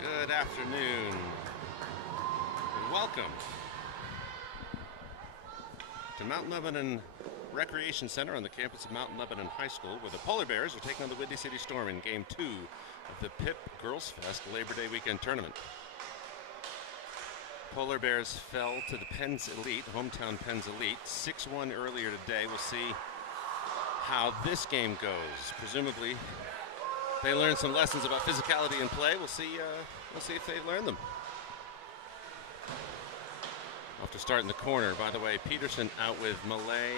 Good afternoon, and welcome to Mount Lebanon Recreation Center on the campus of Mount Lebanon High School, where the Polar Bears are taking on the Windy City Storm in Game 2 of the PIP Girls Fest Labor Day Weekend Tournament. Polar Bears fell to the Penns Elite, hometown Penns Elite, 6-1 earlier today. We'll see how this game goes. Presumably, they learned some lessons about physicality in play. We'll see if they learn them. Off to start in the corner. By the way, Peterson out with Malay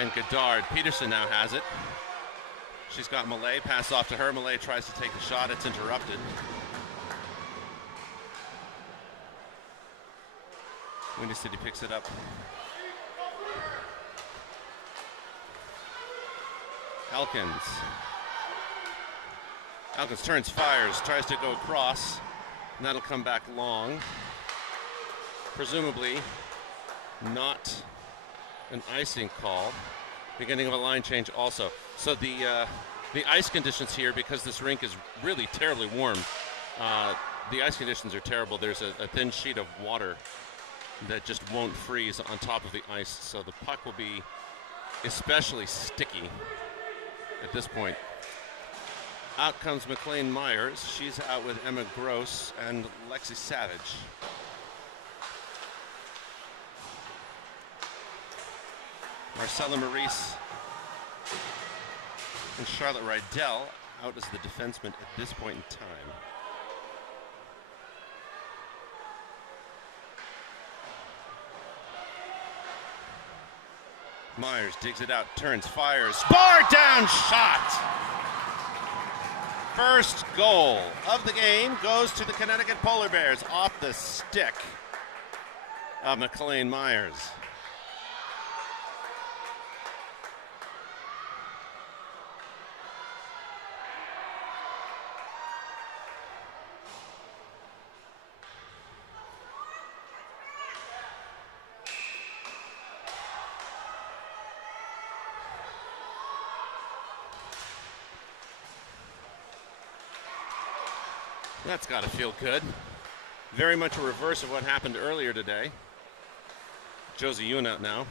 and Goddard. Peterson now has it. She's got Malay. Pass off to her. Malay tries to take the shot. It's interrupted. Windy City picks it up. Elkins turns, fires, tries to go across, and that'll come back long. Presumably not an icing call. Beginning of a line change also. So the ice conditions here, because this rink is really terribly warm, the ice conditions are terrible. There's a thin sheet of water that just won't freeze on top of the ice, so the puck will be especially sticky at this point. Out comes McLean Myers. She's out with Emma Gross and Lexi Savage. Marcella Maurice and Charlotte Rydell out as the defenseman at this point in time. Myers digs it out, turns, fires, bar down shot! First goal of the game goes to the Connecticut Polar Bears off the stick of McLean Myers. That's got to feel good. Very much a reverse of what happened earlier today. Josie Ewan out now.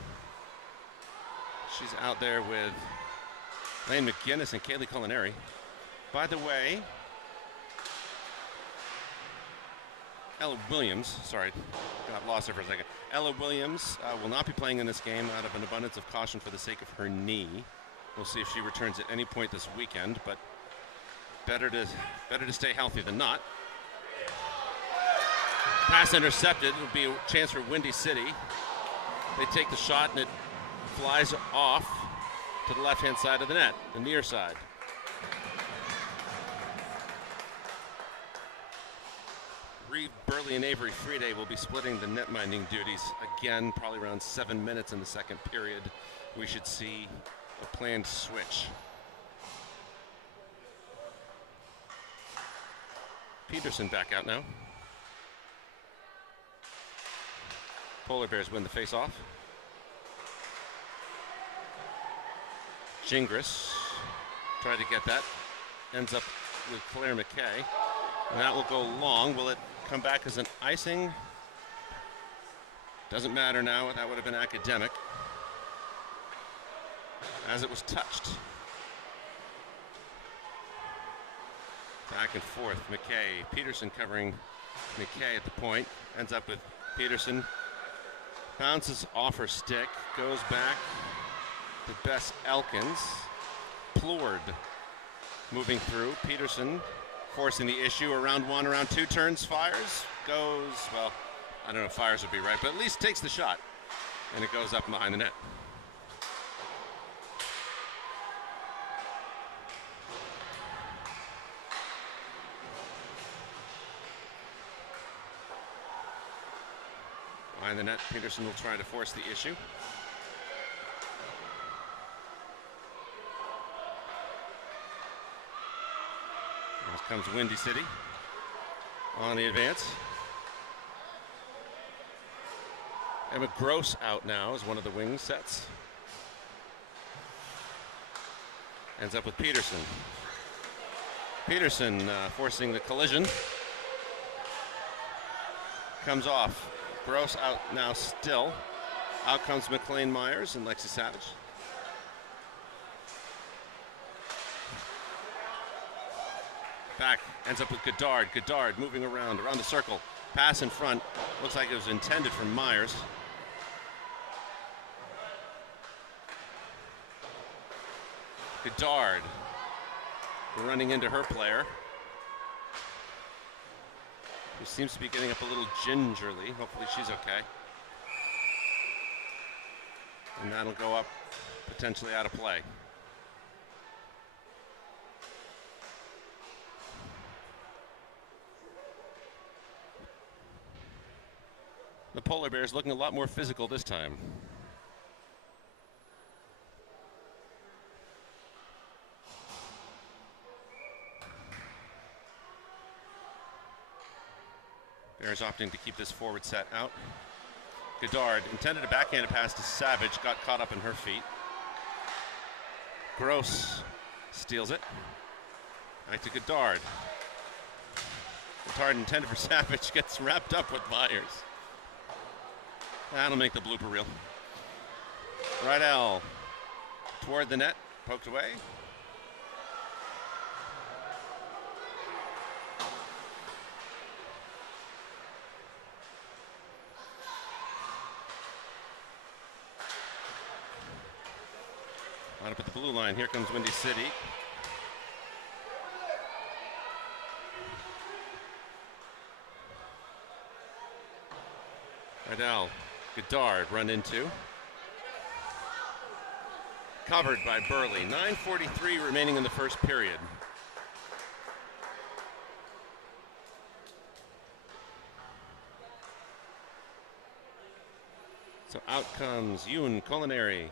She's out there with Lane McGinnis and Kaylee Culinary. By the way, Ella Williams, sorry, got lost there for a second. Ella Williams will not be playing in this game out of an abundance of caution for the sake of her knee. We'll see if she returns at any point this weekend, but better to stay healthy than not. Pass intercepted. It'll be a chance for Windy City. They take the shot and it flies off to the left-hand side of the net, the near side. Reeve Burley and Avery Friede will be splitting the net minding duties again, probably around 7 minutes in the second period. We should see a planned switch. Peterson back out now. Polar Bears win the face-off. Gingras tried to get that. Ends up with Claire McKay. And that will go long. Will it come back as an icing? Doesn't matter now. That would have been academic, as it was touched. Back and forth, McKay. Peterson covering McKay at the point. Ends up with Peterson. Bounces off her stick. Goes back to Bess Elkins. Plourd moving through. Peterson forcing the issue. Around one, around two, turns, fires. Goes, well, I don't know if fires would be right, but at least takes the shot. And it goes up behind the net. Behind the net, Peterson will try to force the issue. Here comes Windy City on the advance. Emma Gross out now as one of the wing sets. Ends up with Peterson. Peterson forcing the collision. comes off. Gross out now still. Out comes McLean Myers and Lexi Savage. Back, ends up with Goddard. Goddard moving around the circle. Pass in front. Looks like it was intended for Myers. Goddard running into her player, who seems to be getting up a little gingerly. Hopefully she's okay. And that'll go up potentially out of play. The Polar Bears looking a lot more physical this time. Bears opting to keep this forward set out. Goddard intended a backhanded pass to Savage, got caught up in her feet. Gross steals it. Back to Goddard. Goddard intended for Savage, gets wrapped up with Myers. That'll make the blooper reel. Rydell toward the net, poked away. Line up at the blue line. Here comes Windy City. Rydell. Goddard run into. Covered by Burley. 9:43 remaining in the first period. So out comes Yoon Culinary.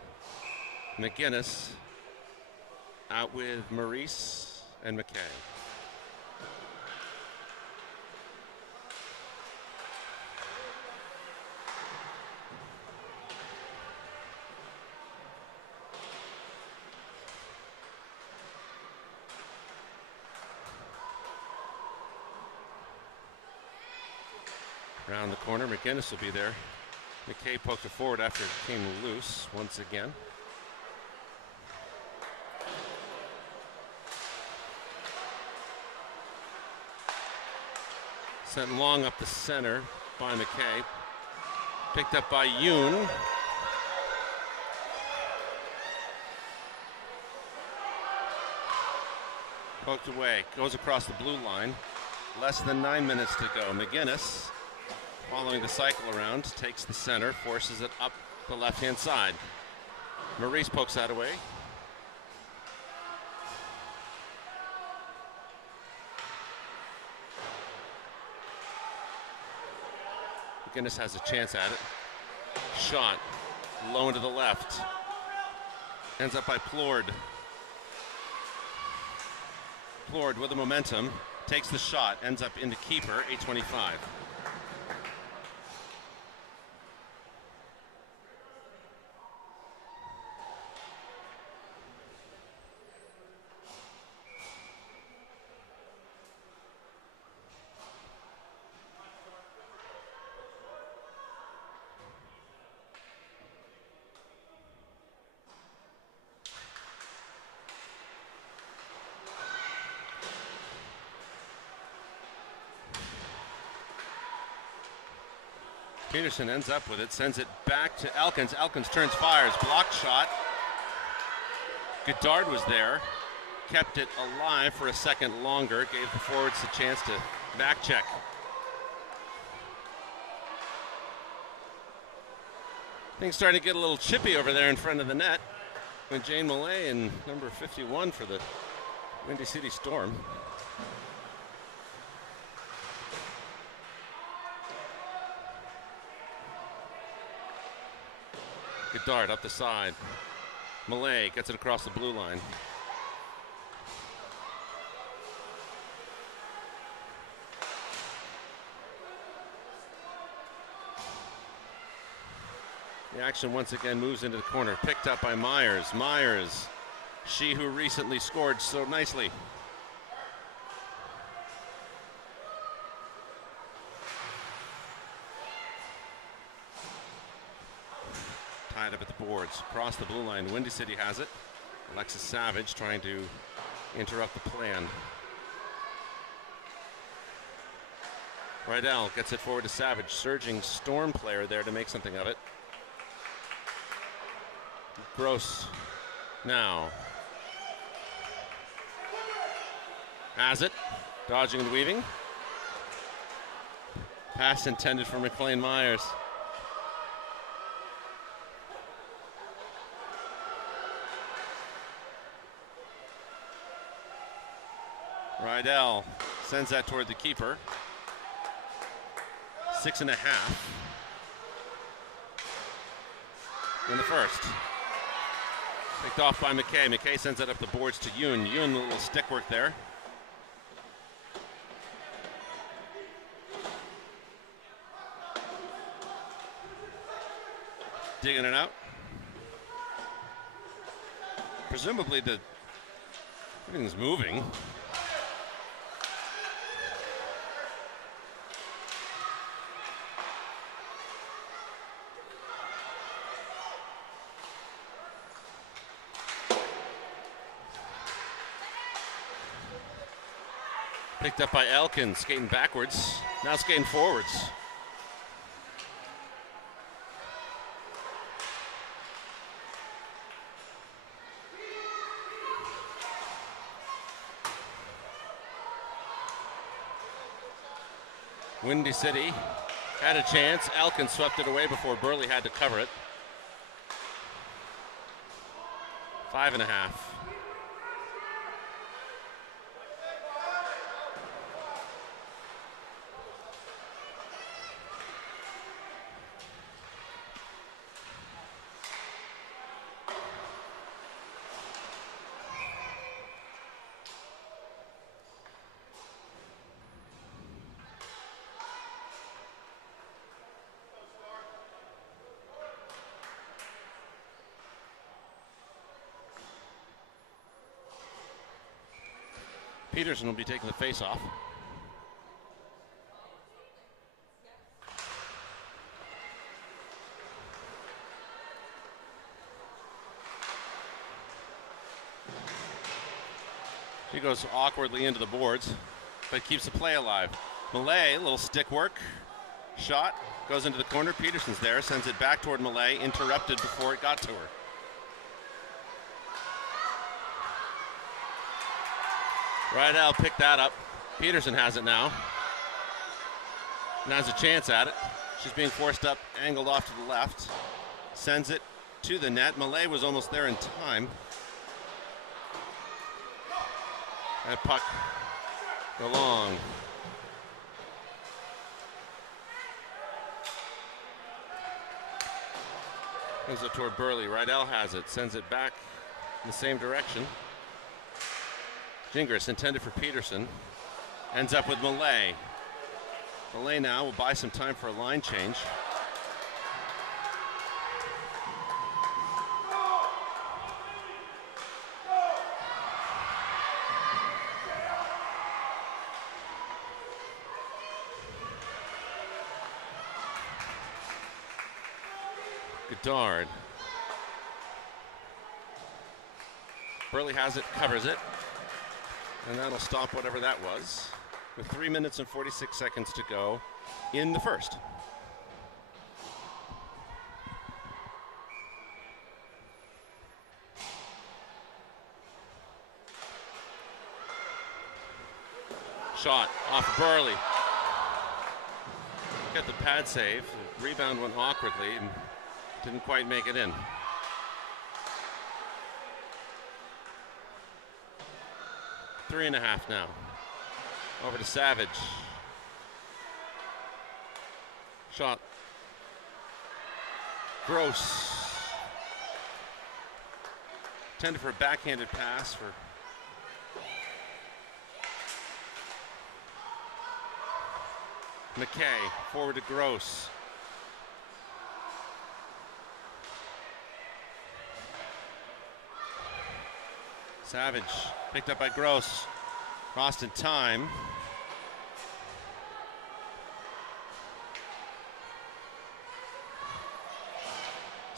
McGinnis out with Maurice and McKay. Around the corner, McGinnis will be there. McKay poked it forward after it came loose once again. Sent long up the center by McKay. Picked up by Yoon. Poked away, goes across the blue line. Less than 9 minutes to go. McGinnis, following the cycle around, takes the center, forces it up the left-hand side. Maurice pokes that away. McGinnis has a chance at it. Shot, low into the left. Ends up by Plord. Plord with the momentum, takes the shot, ends up into keeper, 8:25. Peterson ends up with it, sends it back to Elkins. Elkins turns, fires, block shot. Goddard was there, kept it alive for a second longer, gave the forwards a chance to back check. Things starting to get a little chippy over there in front of the net with Jane Millay and number 51 for the Windy City Storm. Goddard up the side. Millay gets it across the blue line. The action once again moves into the corner. Picked up by Myers. Myers, she who recently scored so nicely. tied up at the boards. Across the blue line, Windy City has it. Alexis Savage trying to interrupt the plan. Rydell gets it forward to Savage. Surging Storm player there to make something of it. Gross now has it. Dodging and weaving. Pass intended for McLean Myers. Rydell sends that toward the keeper. 6.5 in the first. Picked off by McKay. McKay sends it up the boards to Yoon. Yoon, a little stick work there. Digging it out. Presumably everything's moving. Picked up by Elkin, skating backwards, now skating forwards. Windy City had a chance. Elkin swept it away before Burley had to cover it. 5.5. Peterson will be taking the face-off. He goes awkwardly into the boards, but keeps the play alive. Millay, a little stick work. Shot, goes into the corner. Peterson's there, sends it back toward Millay, interrupted before it got to her. Rydell picked that up. Peterson has it now. And has a chance at it. She's being forced up, angled off to the left. Sends it to the net. Millay was almost there in time. That puck go long. Goes up toward Burley. Rydell has it. Sends it back in the same direction. Gingras intended for Peterson. Ends up with Millay. Millay now will buy some time for a line change. Goddard. Burley has it, covers it. And that'll stop whatever that was, with 3 minutes and 46 seconds to go in the first. Shot off of Burley. Got the pad save. The rebound went awkwardly and didn't quite make it in. 3.5 now. Over to Savage. Shot. Gross. Intended for a backhanded pass for McKay. Forward to Gross. Savage picked up by Gross. Crossed in time.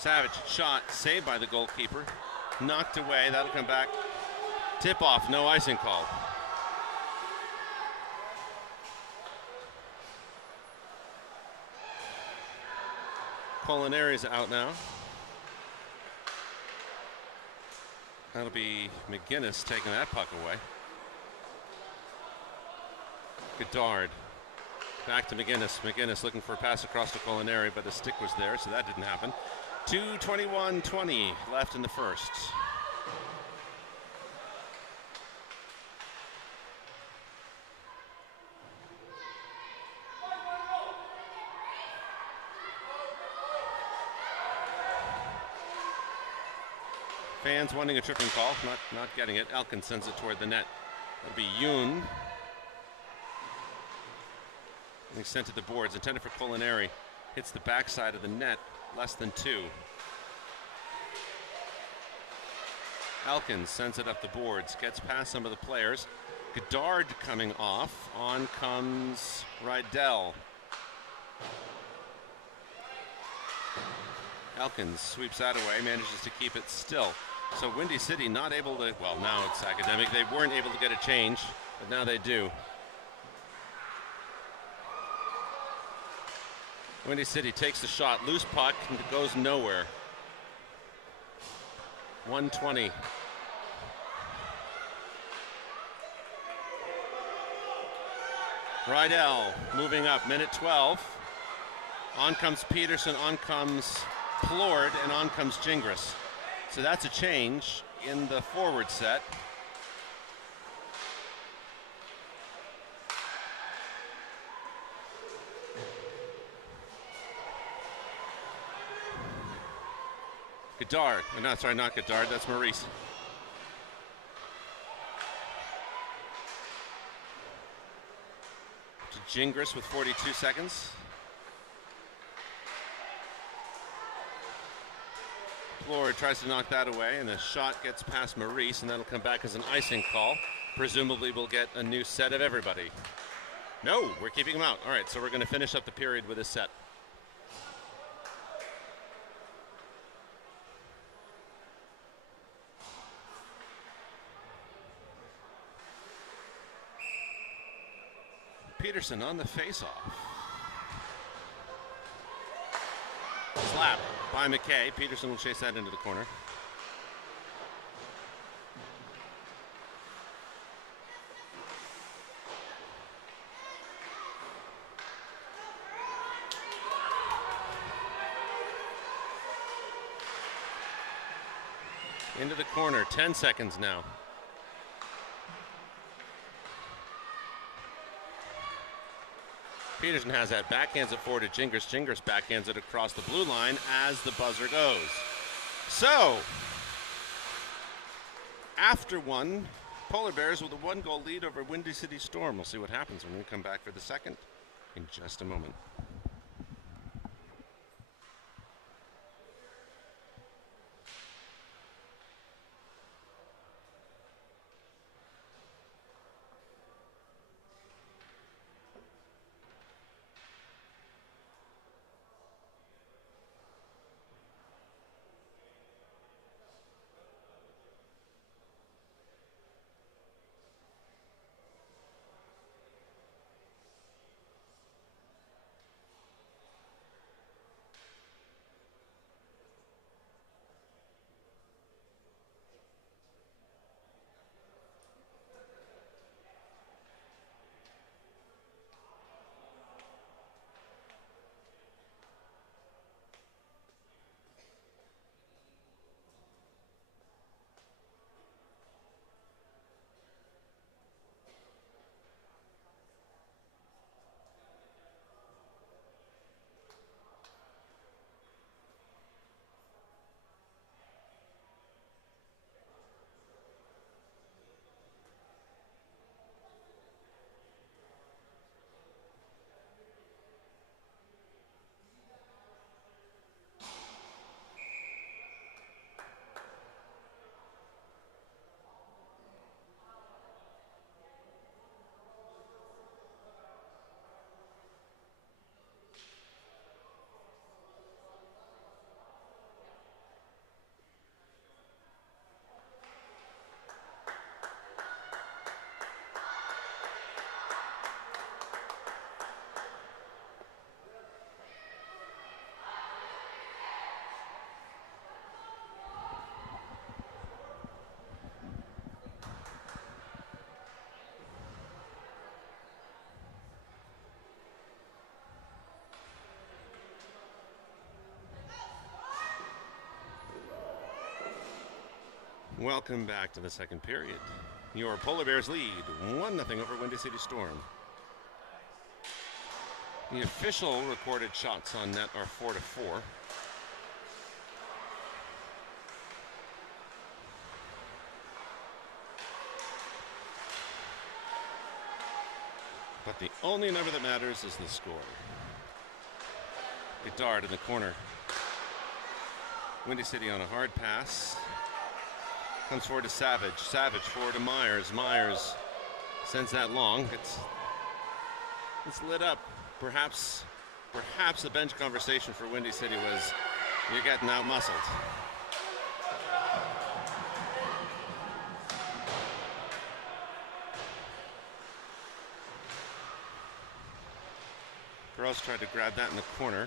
Savage shot, saved by the goalkeeper. Knocked away, that'll come back. Tip off, no icing call. Molinari's out now. That'll be McGinnis taking that puck away. Godard. Back to McGinnis. McGinnis looking for a pass across to Molinari, but the stick was there, so that didn't happen. 2:21:20 left in the first. Fans wanting a tripping call, not getting it. Elkins sends it toward the net. That'll be Yoon. And he sent to the boards, intended for Molinari. Hits the backside of the net, less than 2. Elkins sends it up the boards, gets past some of the players. Godard coming off. On comes Rydell. Elkins sweeps that away, manages to keep it still. So Windy City not able to, well, now it's academic. They weren't able to get a change, but now they do. Windy City takes the shot, loose puck, and it goes nowhere. 1:20. Rydell moving up, minute 12. On comes Peterson, on comes Plord, and on comes Gingras. So that's a change in the forward set. Godard, no, sorry, not Godard, that's Maurice. To Gingras with 42 seconds. Plord tries to knock that away, and the shot gets past Maurice, and that'll come back as an icing call. Presumably we'll get a new set of everybody. No, we're keeping them out. All right, so we're going to finish up the period with a set. Peterson on the face-off. Slap by McKay. Peterson will chase that into the corner. Into the corner, 10 seconds now. Peterson has that, backhands it forward to Gingras. Gingras backhands it across the blue line as the buzzer goes. So, after one, Polar Bears with a 1-goal lead over Windy City Storm. We'll see what happens when we come back for the second in just a moment. Welcome back to the second period. Your Polar Bears lead 1-0 over Windy City Storm. The official recorded shots on net are 4-4. But the only number that matters is the score. Bedard in the corner. Windy City on a hard pass. Comes forward to Savage. Savage forward to Myers. Myers sends that long. It's lit up. Perhaps the bench conversation for Windy City was, you're getting out-muscled. Gross tried to grab that in the corner.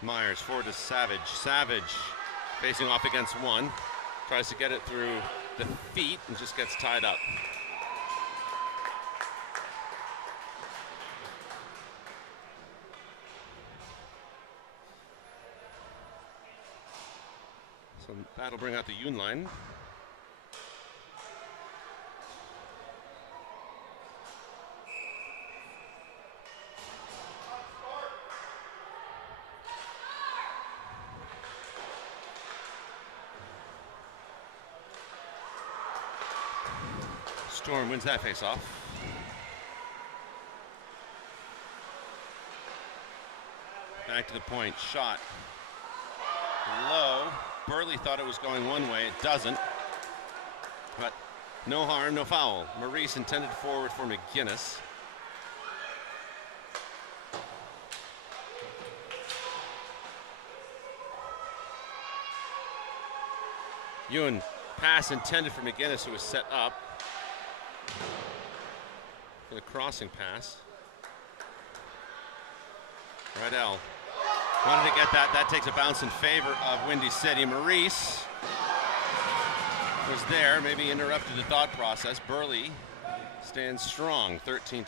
Myers forward to Savage. Savage facing off against one. Tries to get it through the feet and just gets tied up. So that'll bring out the Yoon line. Storm wins that face-off. Back to the point, shot. Low. Burley thought it was going one way, it doesn't. But no harm, no foul. Maurice intended forward for McGinnis. Yoon, pass intended for McGinnis, who was set up for the crossing pass. Rydell wanted to get that. That takes a bounce in favor of Windy City. Maurice was there, maybe interrupted the thought process. Burley stands strong, 13-12.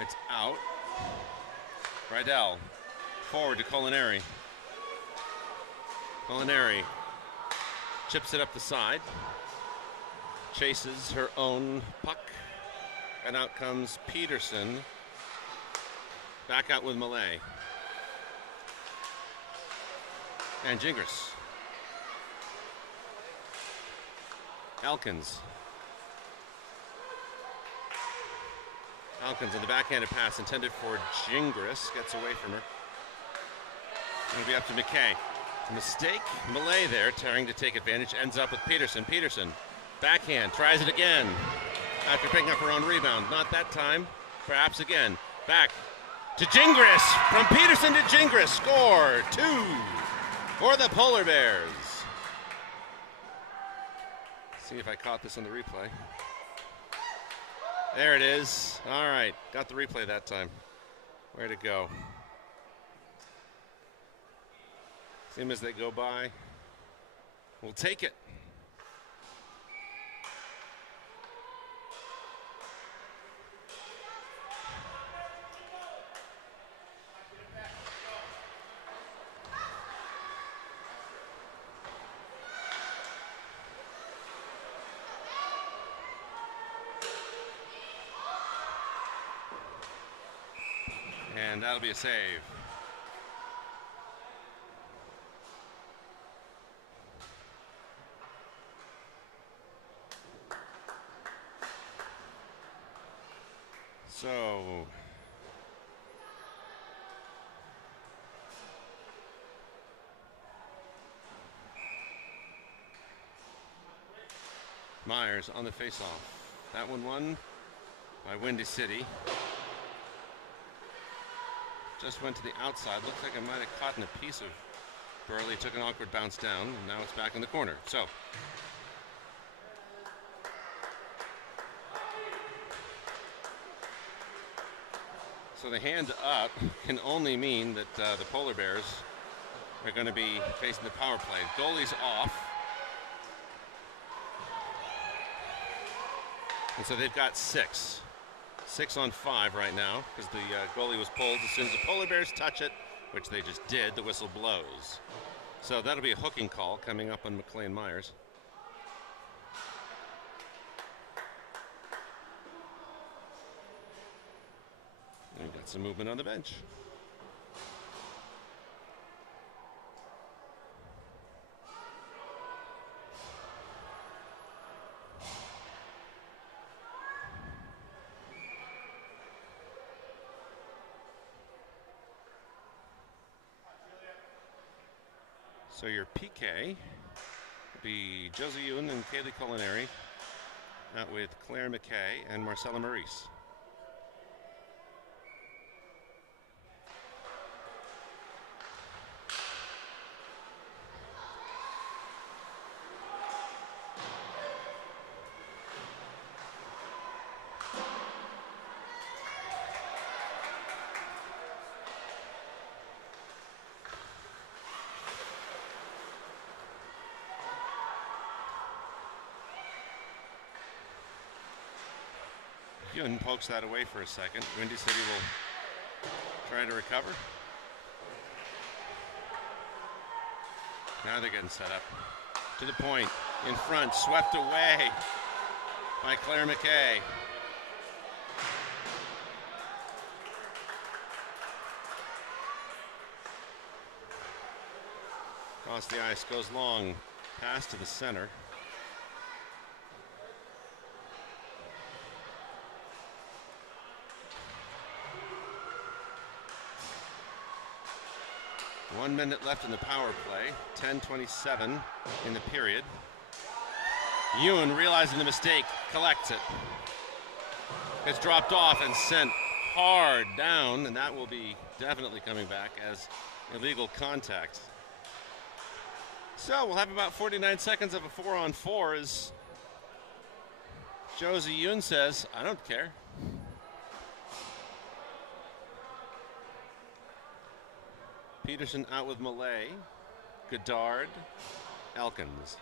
It's out. Rydell forward to Culinary. Culinary chips it up the side. Chases her own puck. And out comes Peterson. Back out with Malay. And Gingras. Elkins. Elkins on the backhanded pass intended for Gingras. Gets away from her. It'll be up to McKay. Mistake. Malay there, tearing to take advantage. Ends up with Peterson. Peterson. Backhand. Tries it again. After picking up her own rebound. Not that time. Perhaps again. Back to Gingras. From Peterson to Gingras. Score 2 for the Polar Bears. See if I caught this on the replay. There it is. All right. Got the replay that time. Way to go. See them as they go by. We'll take it. And that'll be a save. So Myers on the faceoff. That one won by Windy City. Just went to the outside. Looks like it might have caught in a piece of Burley. Took an awkward bounce down, and now it's back in the corner. So the hand up can only mean that the Polar Bears are going to be facing the power play. Goalie's off. And so they've got 6 on 5 right now because the goalie was pulled. As soon as the Polar Bears touch it, which they just did, the whistle blows. So that'll be a hooking call coming up on McLean Myers. And we got some movement on the bench. So your PK will be Josie Ewan and Kaylee Culinary, out with Claire McKay and Marcella Maurice. Ewan pokes that away for a second. Windy City will try to recover. Now they're getting set up. To the point, in front, swept away by Claire McKay. Across the ice, goes long, pass to the center. One minute left in the power play, 10:27 in the period. Ewan, realizing the mistake, collects it. It's dropped off and sent hard down, and that will be definitely coming back as illegal contact. So we'll have about 49 seconds of a 4-on-4 as Josie Ewan says, I don't care. Peterson out with Malay, Goddard, Elkins.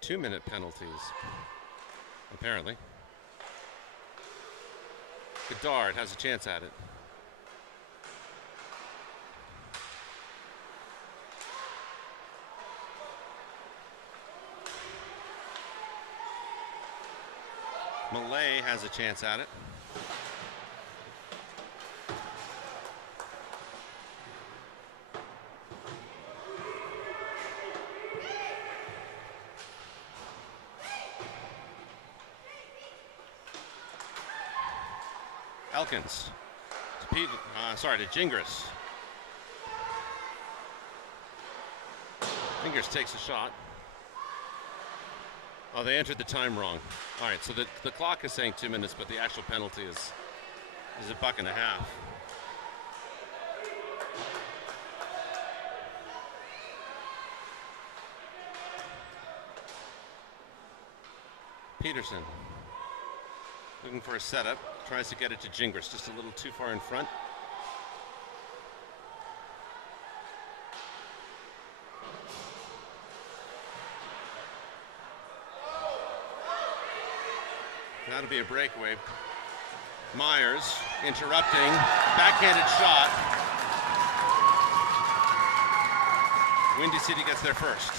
Two-minute penalties, apparently. Goddard has a chance at it. Malay has a chance at it. Elkins to Gingras. Gingras takes a shot. Oh, they entered the time wrong. All right, so the clock is saying 2 minutes, but the actual penalty is a buck and a half. Peterson looking for a setup, tries to get it to Gingras, just a little too far in front. That'll be a breakaway. Myers interrupting, backhanded shot. Windy City gets there first.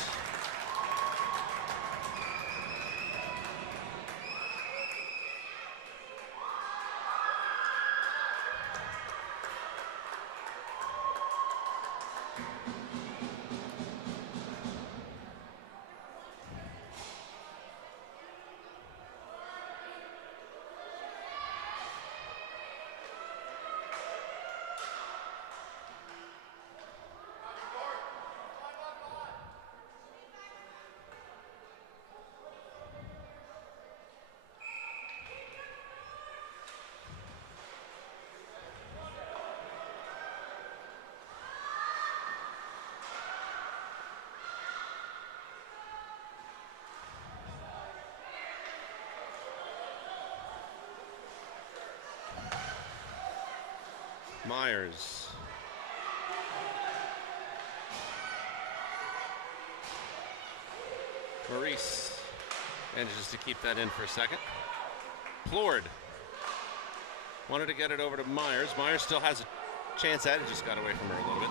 Myers. Maurice manages to keep that in for a second. Plord wanted to get it over to Myers. Myers still has a chance at it, just got away from her a little bit.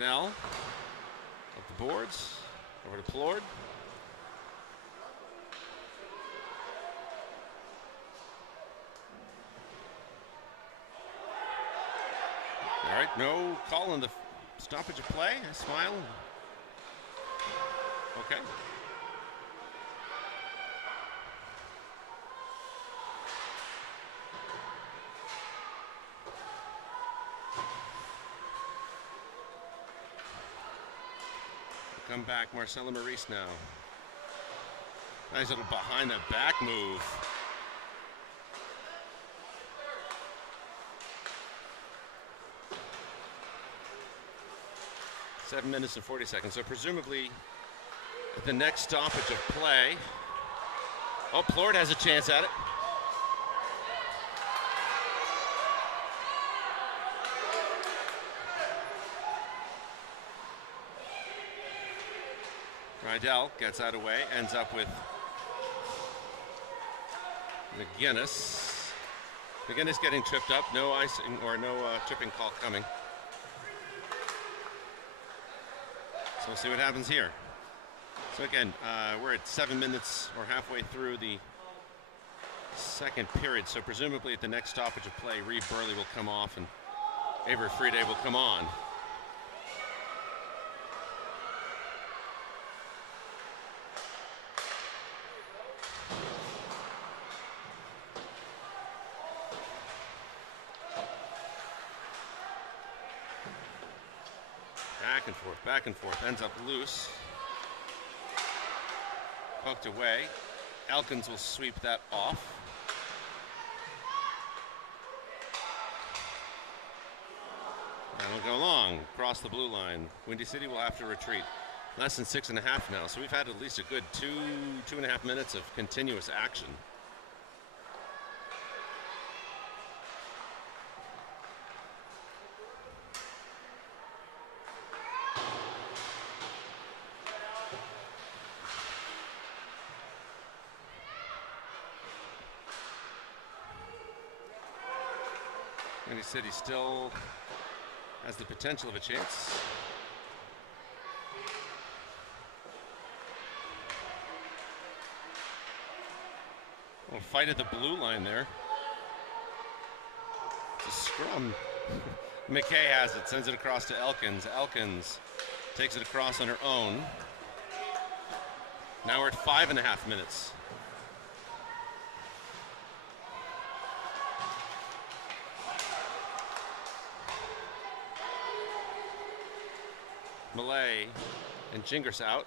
Rydell up the boards, over to Plord. All right, no call on the stoppage of play. I smile. Okay. Come back, Marcella Maurice now. Nice little behind the back move. Seven minutes and 40 seconds. So presumably at the next stoppage of play. Oh, Plord has a chance at it. Rydell gets out of the way, ends up with McGinnis. McGinnis getting tripped up, no icing or no tripping call coming. So we'll see what happens here. So again, we're at 7 minutes or halfway through the second period. So presumably at the next stoppage of play, Reeve Burley will come off and Avery Friede will come on. Back and forth, ends up loose. Poked away. Elkins will sweep that off. That'll go long, across the blue line. Windy City will have to retreat. Less than 6.5 now, so we've had at least a good 2.5 minutes of continuous action. Windy City still has the potential of a chance. Well, fight at the blue line there. It's a scrum. McKay has it, sends it across to Elkins. Elkins takes it across on her own. Now we're at 5.5 minutes. Malay and Gingras out.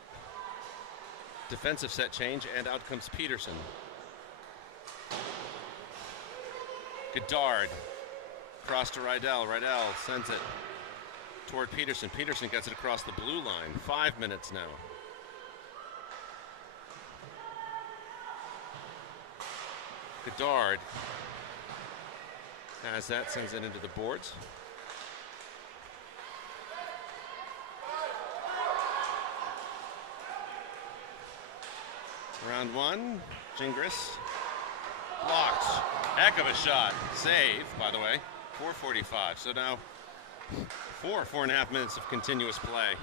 Defensive set change, and out comes Peterson. Goddard cross to Rydell. Rydell sends it toward Peterson. Peterson gets it across the blue line. 5 minutes now. Goddard has that, sends it into the boards. Round one, Gingras blocked. Heck of a shot. Save, by the way. 4:45. So now 4.5 minutes of continuous play.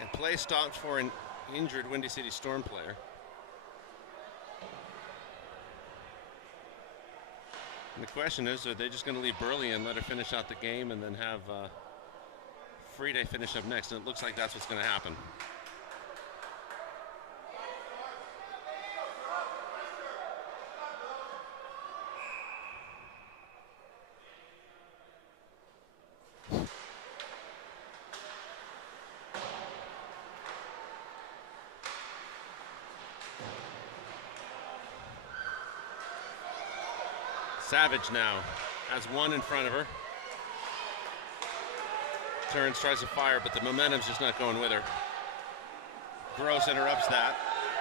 And play stopped for an injured Windy City Storm player. And the question is, are they just going to leave Burley and let her finish out the game and then have Friede finish up next? And it looks like that's what's going to happen. Savage now has one in front of her. Turns, tries to fire, but the momentum's just not going with her. Gross interrupts that.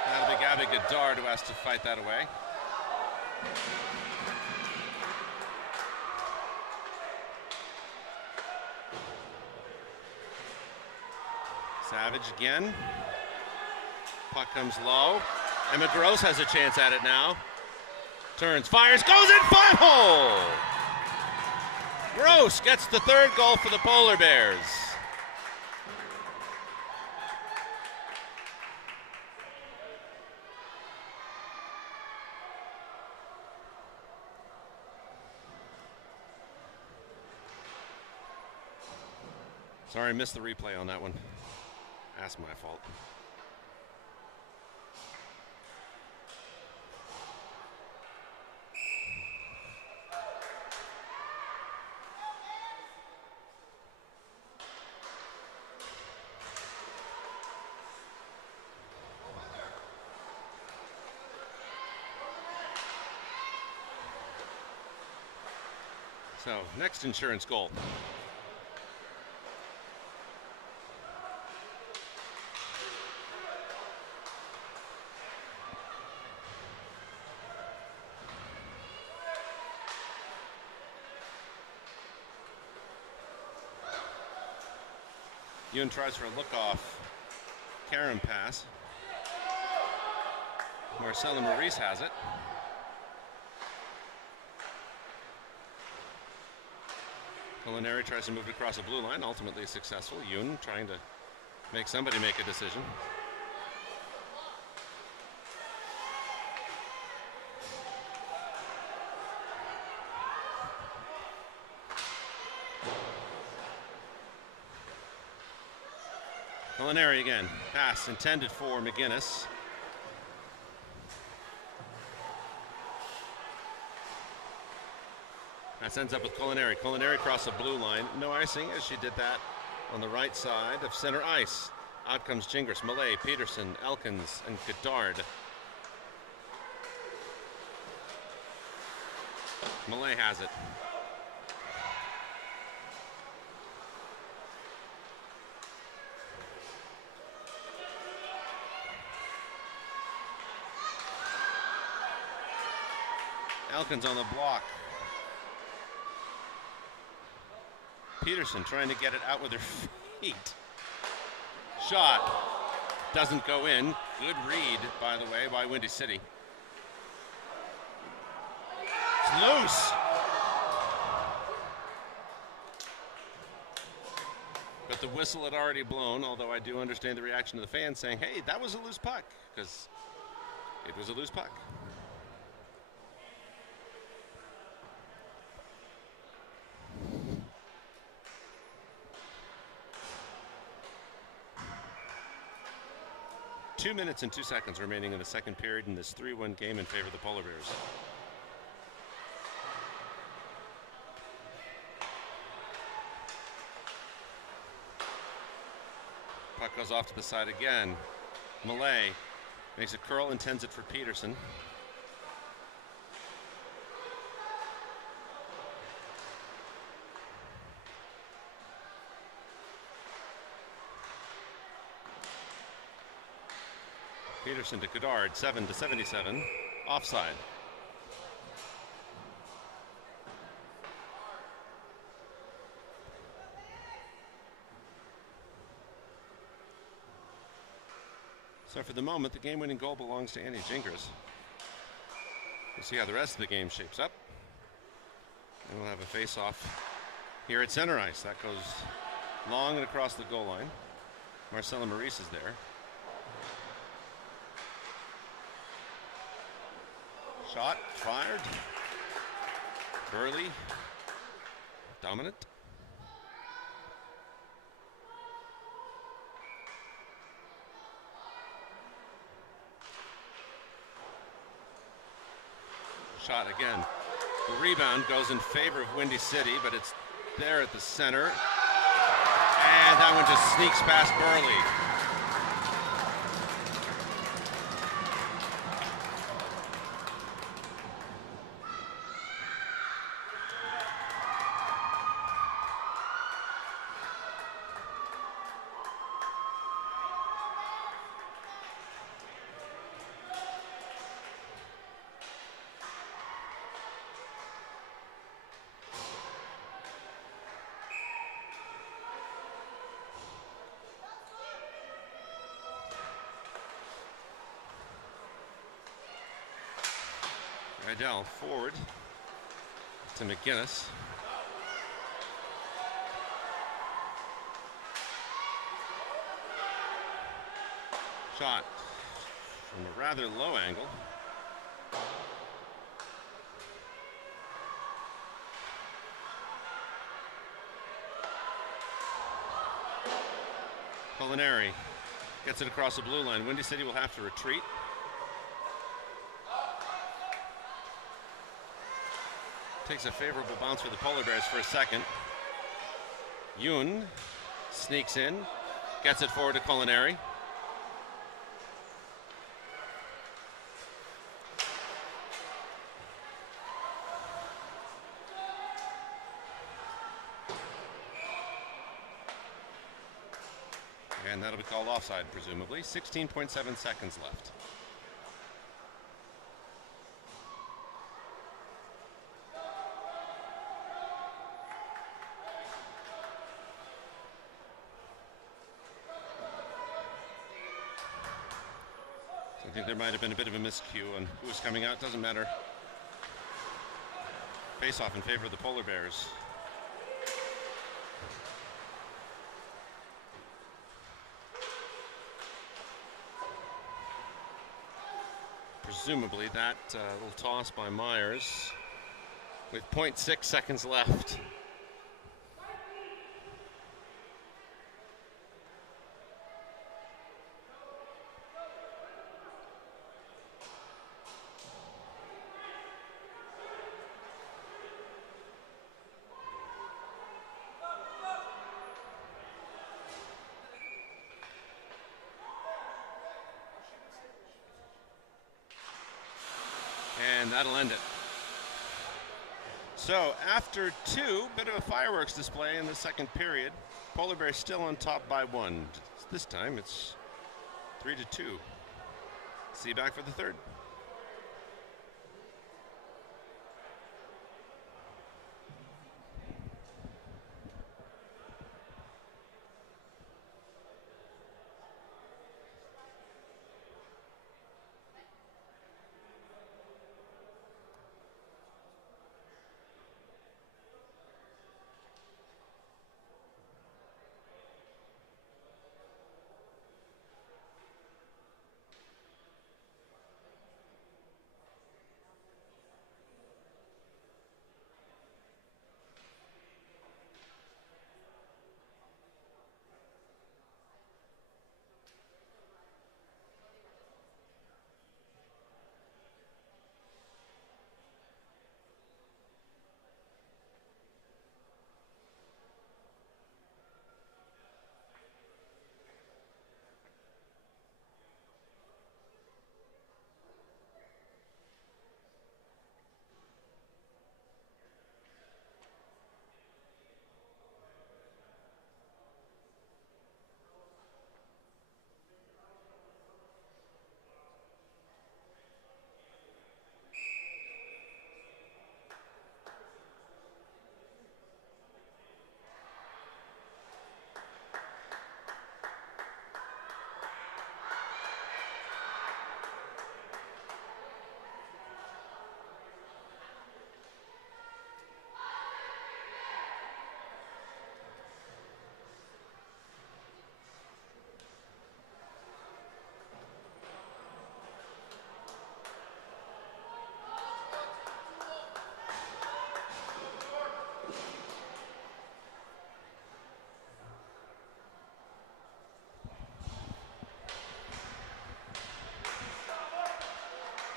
That'll be Gabby Goddard who has to fight that away. Savage again. Puck comes low. Emma Gross has a chance at it now. Turns, fires, goes in, 5-hole! Gross gets the third goal for the Polar Bears. Sorry, I missed the replay on that one. That's my fault. So, next insurance goal. Yoon tries for a look-off Karen pass. Marcella Maurice has it. Culinary tries to move it across the blue line, ultimately successful. Yoon trying to make somebody make a decision. Culinary again. Pass intended for McGinnis. That ends up with Culinary. Culinary across the blue line. No icing as she did that on the right side of center ice. Out comes Gingras, Millay, Peterson, Elkins, and Goddard. Millay has it. Elkins on the block. Peterson trying to get it out with her feet. Shot doesn't go in. Good read, by the way, by Windy City. It's loose. But the whistle had already blown, although I do understand the reaction of the fans saying, hey, that was a loose puck, because it was a loose puck. Two minutes and 2 seconds remaining in the second period in this 3-1 game in favor of the Polar Bears. Puck goes off to the side again. Millay makes a curl, intends it for Peterson. Peterson to Goddard, 7-77, offside. So for the moment, the game-winning goal belongs to Annie Gingras. We'll see how the rest of the game shapes up. And we'll have a face-off here at center ice. That goes long and across the goal line. Marcella Maurice is there. Shot, fired. Burley, dominant. Shot again. The rebound goes in favor of Windy City, but it's there at the center. And that one just sneaks past Burley. Rydell forward to McGinnis. Shot from a rather low angle. Culinary gets it across the blue line. Windy City will have to retreat. Takes a favorable bounce for the Polar Bears for a second. Yoon sneaks in, gets it forward to Culinary. And that'll be called offside, presumably. 16.7 seconds left. So I think there might have been a bit of a miscue on who was coming out. Doesn't matter. Face off in favor of the Polar Bears. Presumably that little toss by Myers with 0.6 seconds left. And that'll end it. So after two, bit of a fireworks display in the second period. Polar Bears still on top by one. This time it's 3-2. See you back for the third.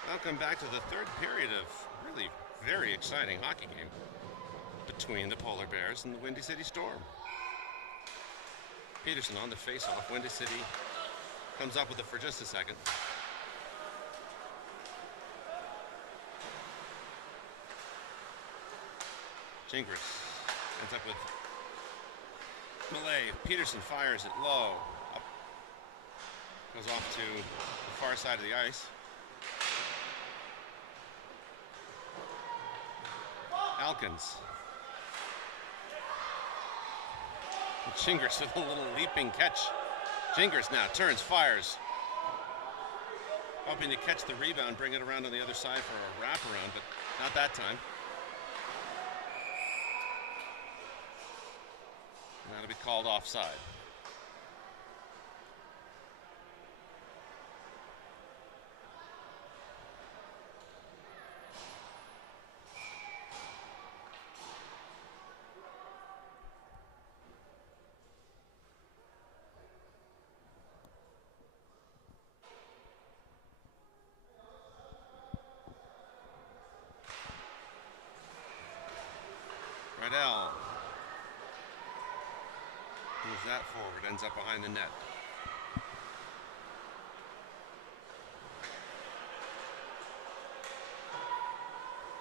Welcome back to the third period of really very exciting hockey game between the Polar Bears and the Windy City Storm. Peterson on the face-off. Windy City comes up with it for just a second. Gingras ends up with Malay. Peterson fires it low. Up. Goes off to the far side of the ice. Alkins. Gingras with a little leaping catch. Gingras now turns, fires. hoping to catch the rebound, bring it around on the other side for a wraparound, but not that time. And that'll be called offside. Rydell moves that forward, ends up behind the net.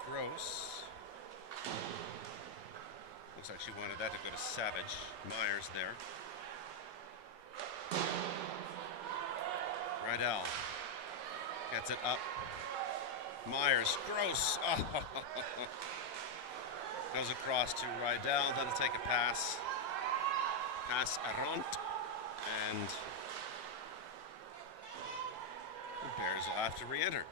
Gross. Looks like she wanted that to go to Savage. Myers there. Rydell gets it up. Myers, Gross. Oh. Goes across to Rydell. That'll take a pass. Pass Aront. And the Bears will have to re-enter.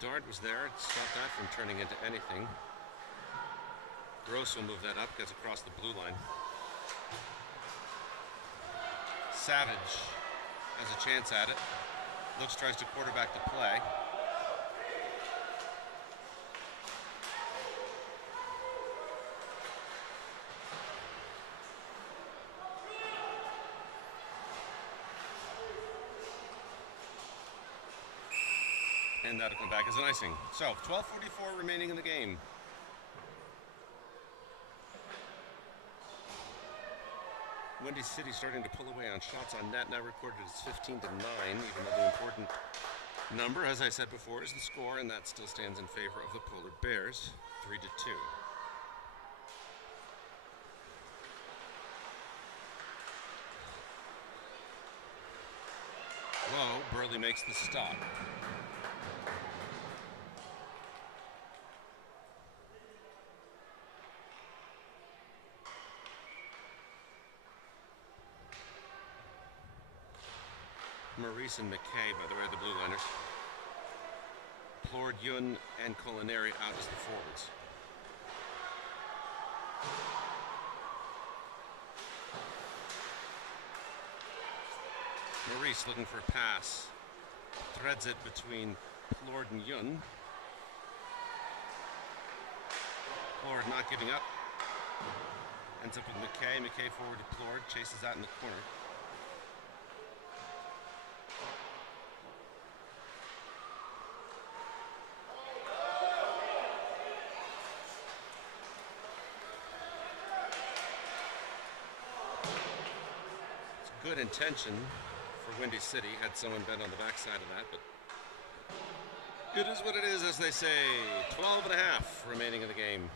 Dart was there, stopped that from turning into anything. Gross will move that up, gets across the blue line. Savage has a chance at it. Looks, tries to quarterback the play. And that'll come back as an icing. So, 12:44 remaining in the game. Windy City starting to pull away on shots on net, now recorded as 15-9, even though the important number, as I said before, is the score, and that still stands in favor of the Polar Bears, 3-2. Low, Burley makes the stop. Maurice and McKay, by the way, the Blue Liners. Plord, Yun, and Culinary out as the forwards. Maurice looking for a pass. Threads it between Plord and Yun. Plord not giving up. Ends up with McKay. McKay forward to Plord. Chases that in the corner. Good intention for Windy City, had someone been on the backside of that, but it is what it is, as they say. 12 and a half remaining in the game.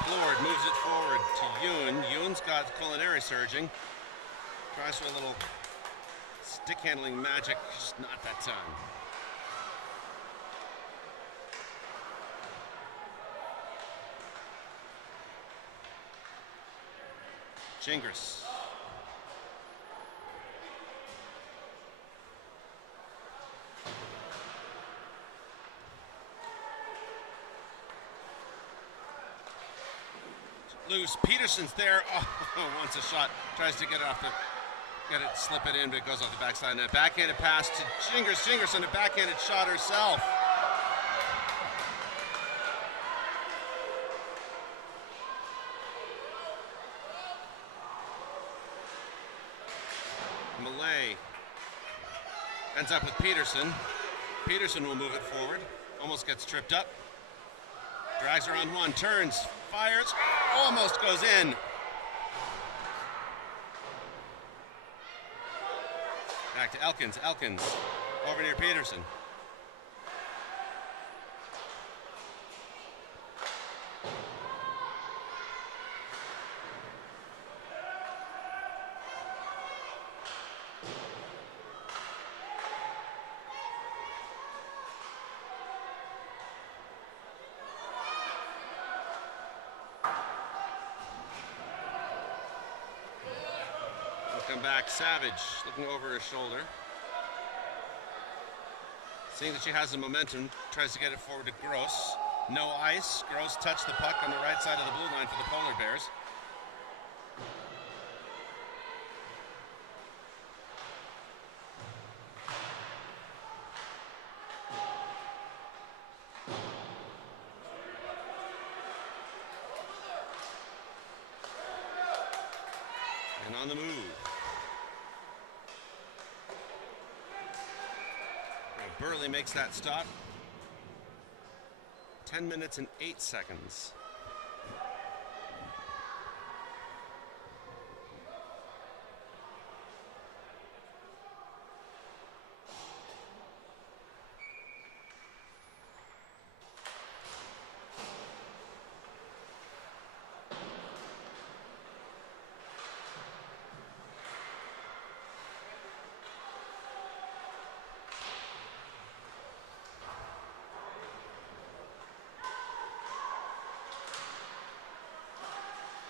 Plord moves it forward to Yoon. Yoon's got Culinary surging. Tries for a little stick handling magic, just not that time. Gingras. Loose. Peterson's there. Oh, wants a shot. Tries to get it off the, slip it in, but it goes off the backside. And a backhanded pass to Gingras. Gingras on a backhanded shot herself. Malay ends up with Peterson. Peterson will move it forward. Almost gets tripped up. Drags her on one. Turns. Fires. Oh, almost goes in. Back to Elkins. Elkins over near Peterson. Come back, Savage looking over her shoulder. Seeing that she has the momentum, tries to get it forward to Gross. No ice. Gross touched the puck on the right side of the blue line for the Polar Bears. And on the move. Burley makes that stop. 10 minutes and 8 seconds.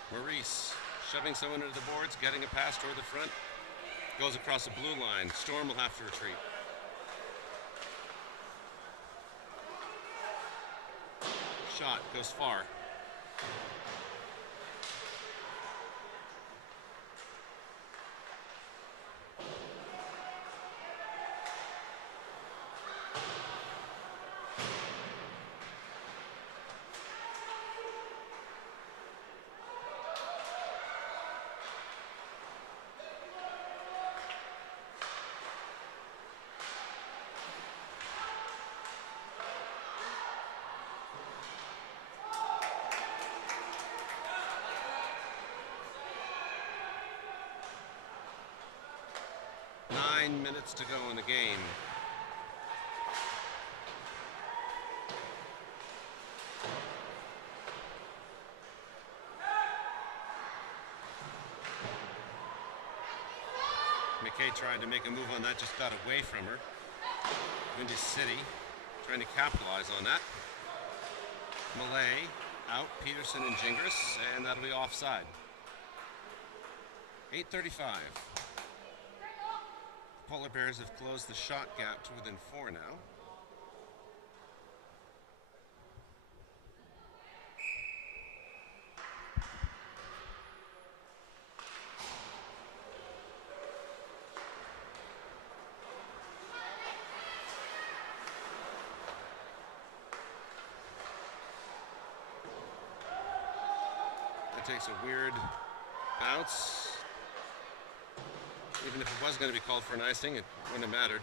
Maurice shoving someone into the boards, getting a pass toward the front. Goes across the blue line. Storm will have to retreat. Shot goes far. Minutes to go in the game. McKay tried to make a move on that, just got away from her. Windy City trying to capitalize on that. Malay out, Peterson and Gingras, and that'll be offside. 8:35. Polar Bears have closed the shot gap to within 4 now. That takes a weird bounce. Even if it was going to be called for an icing, it wouldn't have mattered.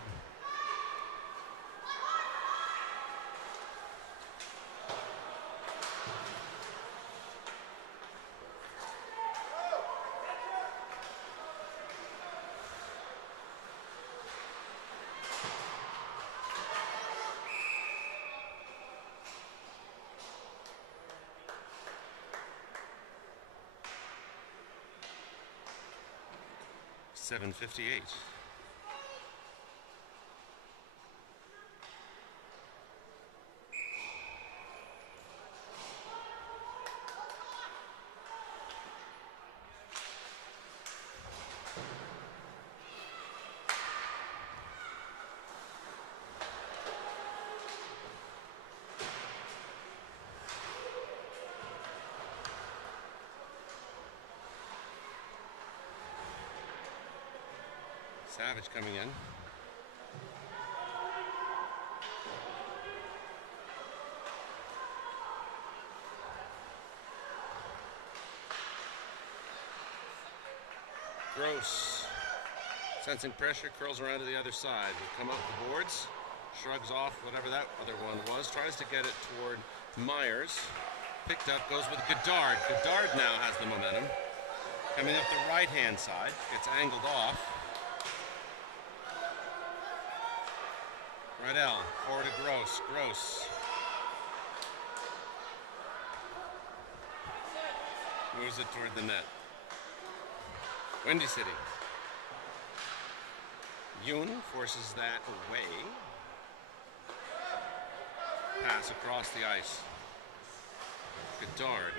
.758. Savage coming in. Gross, sensing pressure, curls around to the other side. Will come up the boards, shrugs off whatever that other one was, tries to get it toward Myers. Picked up, goes with Goddard. Goddard now has the momentum. Coming up the right-hand side, gets angled off. Rydell, forward to Gross. Gross moves it toward the net. Windy City. Yoon forces that away. Pass across the ice. Godard.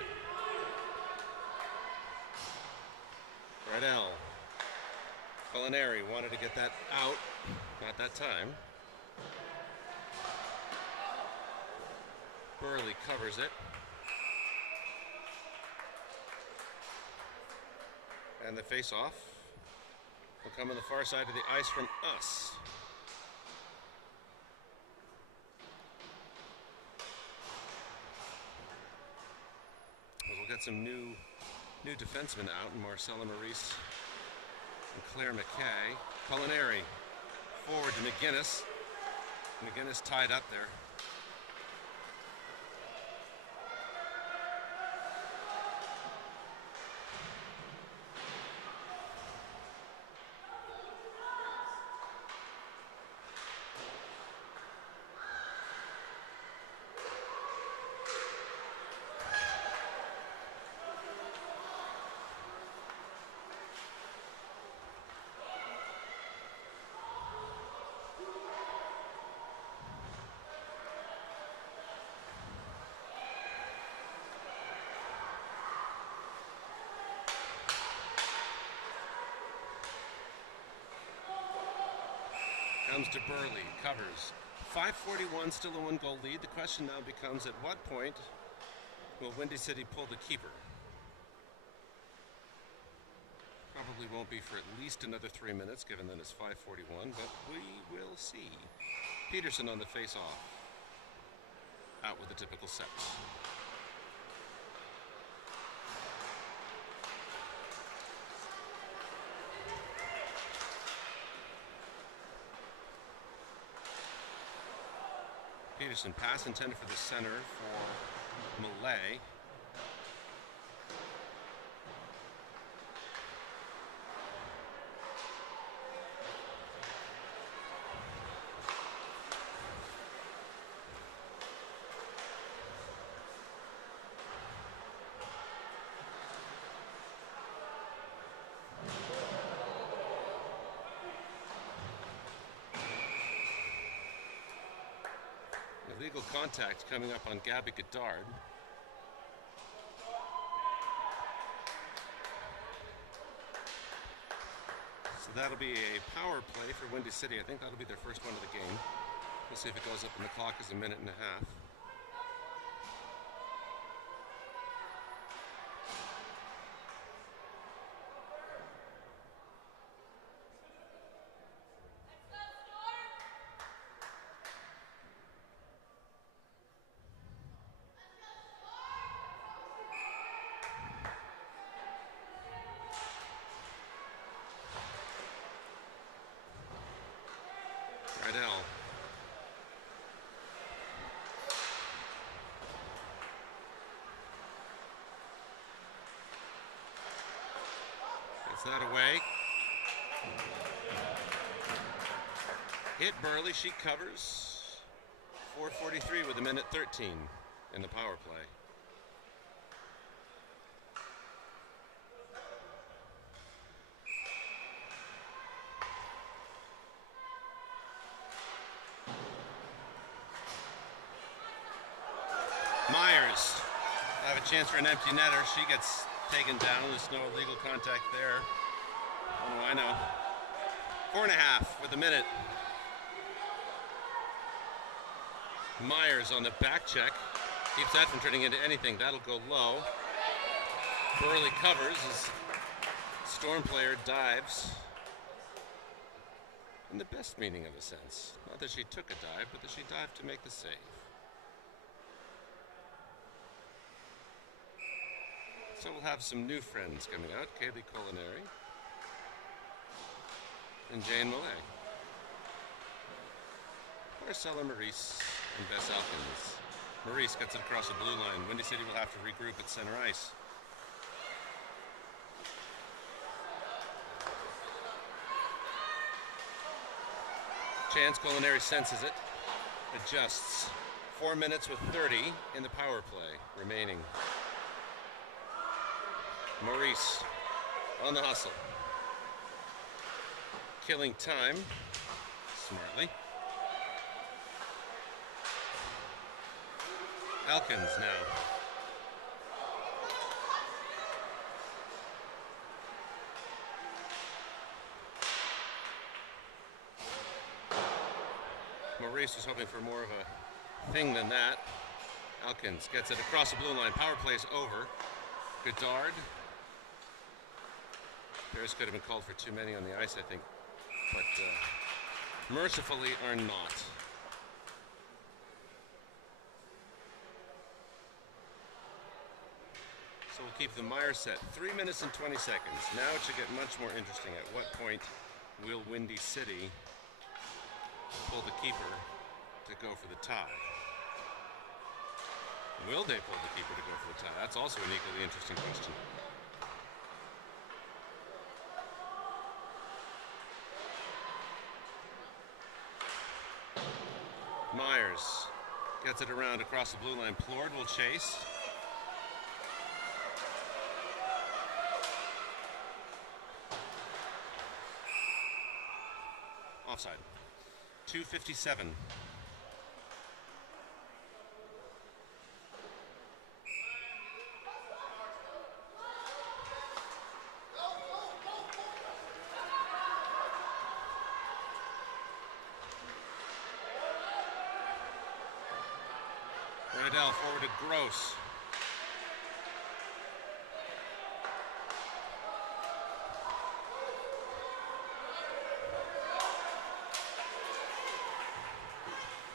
Rydell. Culinary wanted to get that out. Not that time. Burley covers it. And the face-off will come on the far side of the ice from us. We'll get some new defensemen out, Marcella Maurice and Claire McKay. Culinary forward to McGinnis. McGinnis tied up there. Comes to Burley, covers. 5:41, still a 1-goal lead. The question now becomes, at what point will Windy City pull the keeper? Probably won't be for at least another 3 minutes, given that it's 5:41, but we will see. Peterson on the face-off. Out with a typical set. Peterson, pass intended for the center for Millay. Illegal contact coming up on Gabby Godard. So that'll be a power play for Windy City. I think that'll be their first one of the game. We'll see if it goes up, and the clock is 1.5 minutes. Rydell. Gets that away. Hit Burley, she covers. 4:43 with 1:13 in the power play. Myers have a chance for an empty netter. She gets taken down. There's no illegal contact there. Oh, I know. 4.5 with 1 minute. Myers on the back check. Keeps that from turning into anything. That'll go low. Burley covers as Storm player dives. In the best meaning of the sense. Not that she took a dive, but that she dived to make the save. So we'll have some new friends coming out. Kaylee Culinary and Jane Millay. Marcella Maurice and Bess Elkins. Maurice gets it across the blue line. Windy City will have to regroup at center ice. Chance, Culinary senses it. adjusts. 4 minutes with 30 in the power play remaining. Maurice on the hustle. Killing time smartly. Elkins now. Maurice was hoping for more of a thing than that. Elkins gets it across the blue line. Power play's over. Godard. Bears could have been called for too many on the ice, I think, but mercifully are not. So we'll keep the Myers set. 3 minutes and 20 seconds. Now it should get much more interesting. At what point will Windy City pull the keeper to go for the tie? Will they pull the keeper to go for the tie? That's also an equally interesting question. Myers gets it around across the blue line. Plord will chase. Offside. 2:57. Rydell forward to Gross.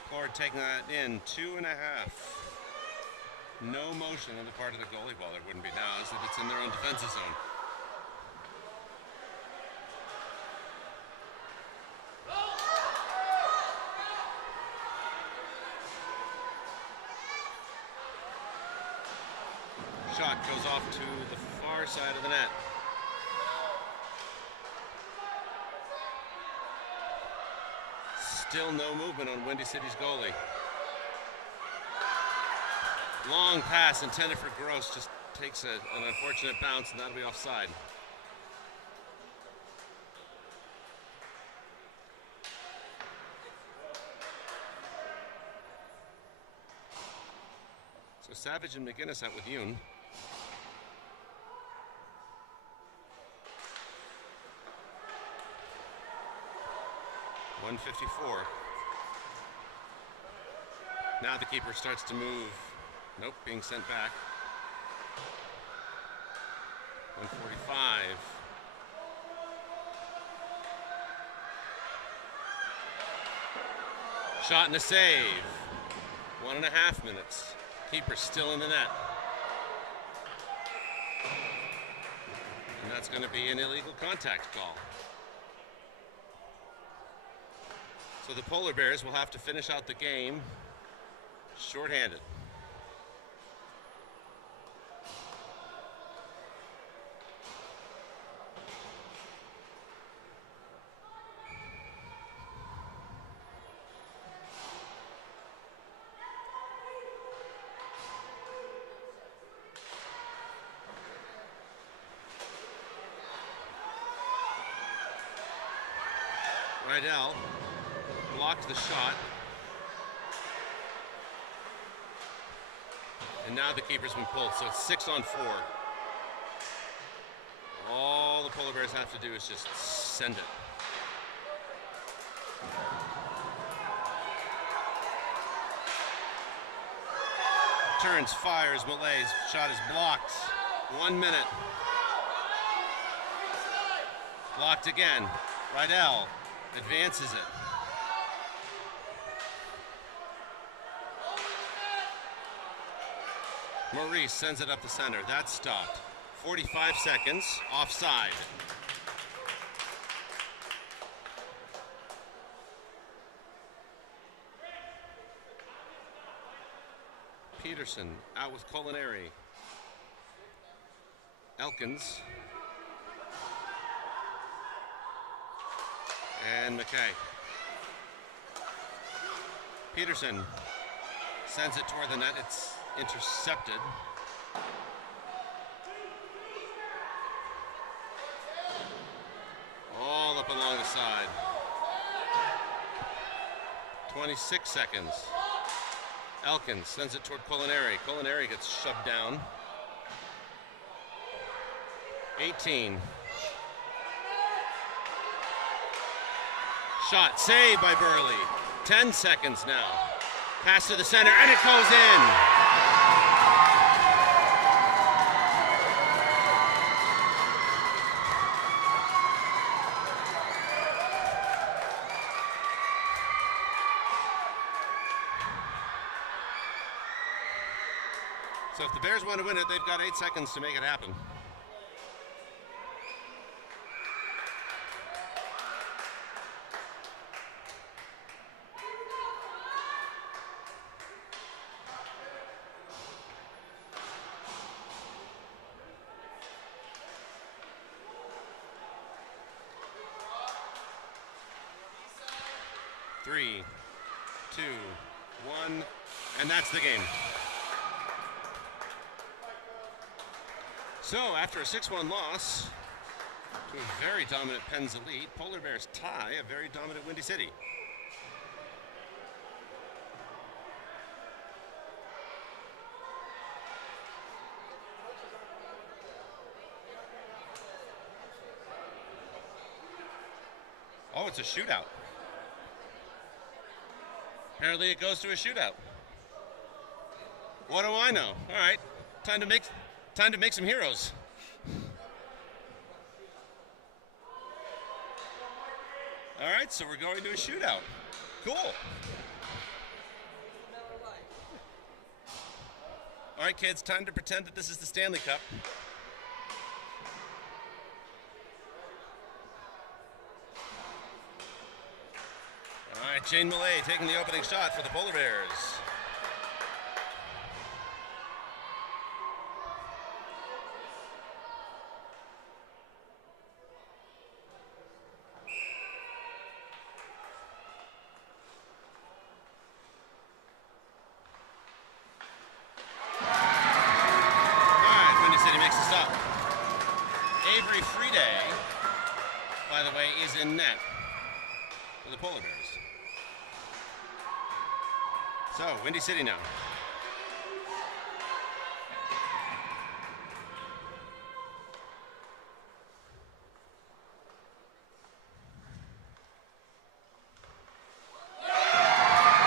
Plord taking that in. 2.5. No motion on the part of the goalie. Well, there wouldn't be now, as if it's in their own defensive zone. Shot goes off to the far side of the net. Still no movement on Windy City's goalie. Long pass intended for Gross, just takes an unfortunate bounce, and that'll be offside. So Savage and McGinnis out with Yoon. .154. Now the keeper starts to move. Nope, being sent back. 145. Shot and a save. 1.5 minutes. Keeper still in the net. And that's going to be an illegal contact call. So the Polar Bears will have to finish out the game shorthanded. Rydell blocked the shot. And now the keeper's been pulled, so it's 6-on-4. All the Polar Bears have to do is just send it. Turns, fires, Malay's shot is blocked. 1 minute. Blocked again. Rydell advances it. Maurice sends it up the center. That's stopped. 45 seconds. Offside. Peterson out with Culinary. Elkins. And McKay. Peterson sends it toward the net. It's intercepted. All up along the side. 26 seconds. Elkins sends it toward Culinary. Culinary gets shoved down. 18. Shot saved by Burley. 10 seconds now. Pass to the center, and it goes in. So if the Bears want to win it, they've got 8 seconds to make it happen. Three, two, one, and that's the game. So after a 6-1 loss to a very dominant Penn's Elite, Polar Bears tie a very dominant Windy City. Oh, it's a shootout. Apparently it goes to a shootout. What do I know? All right, time to make some heroes. All right, so we're going to a shootout. Cool. All right, kids, time to pretend that this is the Stanley Cup. All right, Jane Millay taking the opening shot for the Polar Bears. Avery Friday, by the way, is in net for the Polar Bears. So, Windy City now.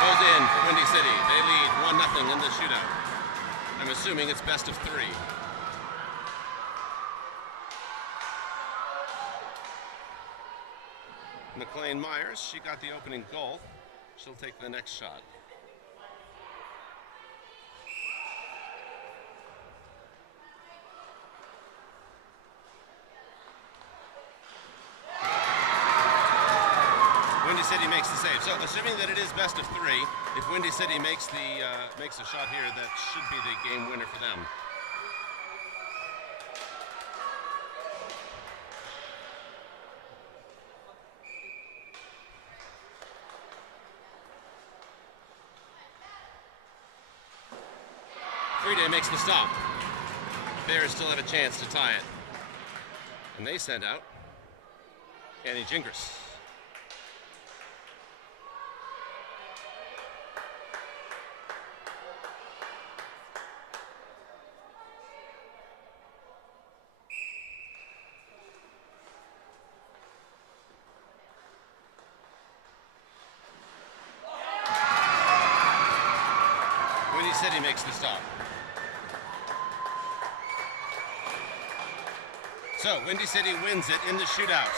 Goes in for Windy City. They lead 1-0 in the shootout. I'm assuming it's best of 3. McLean Myers, she got the opening goal. She'll take the next shot. Windy City makes the save. So, assuming that it is best of 3, if Windy City makes a shot here, that should be the game winner for them. Friday makes the stop. Bears still have a chance to tie it. And they send out Annie Gingras. Windy City makes the stop. So, Windy City wins it in the shootout.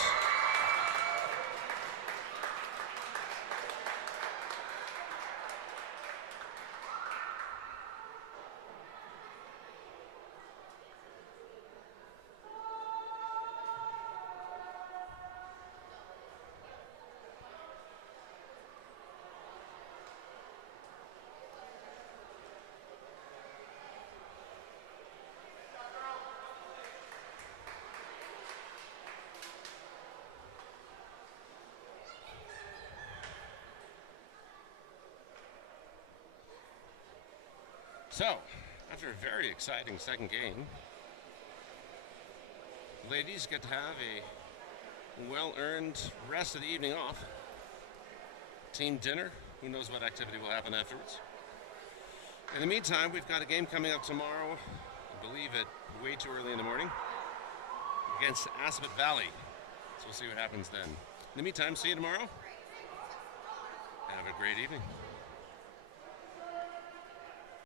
So, after a very exciting second game, ladies get to have a well-earned rest of the evening off. Team dinner. Who knows what activity will happen afterwards. In the meantime, we've got a game coming up tomorrow, I believe at way too early in the morning, against Aspet Valley. So we'll see what happens then. In the meantime, see you tomorrow. Have a great evening.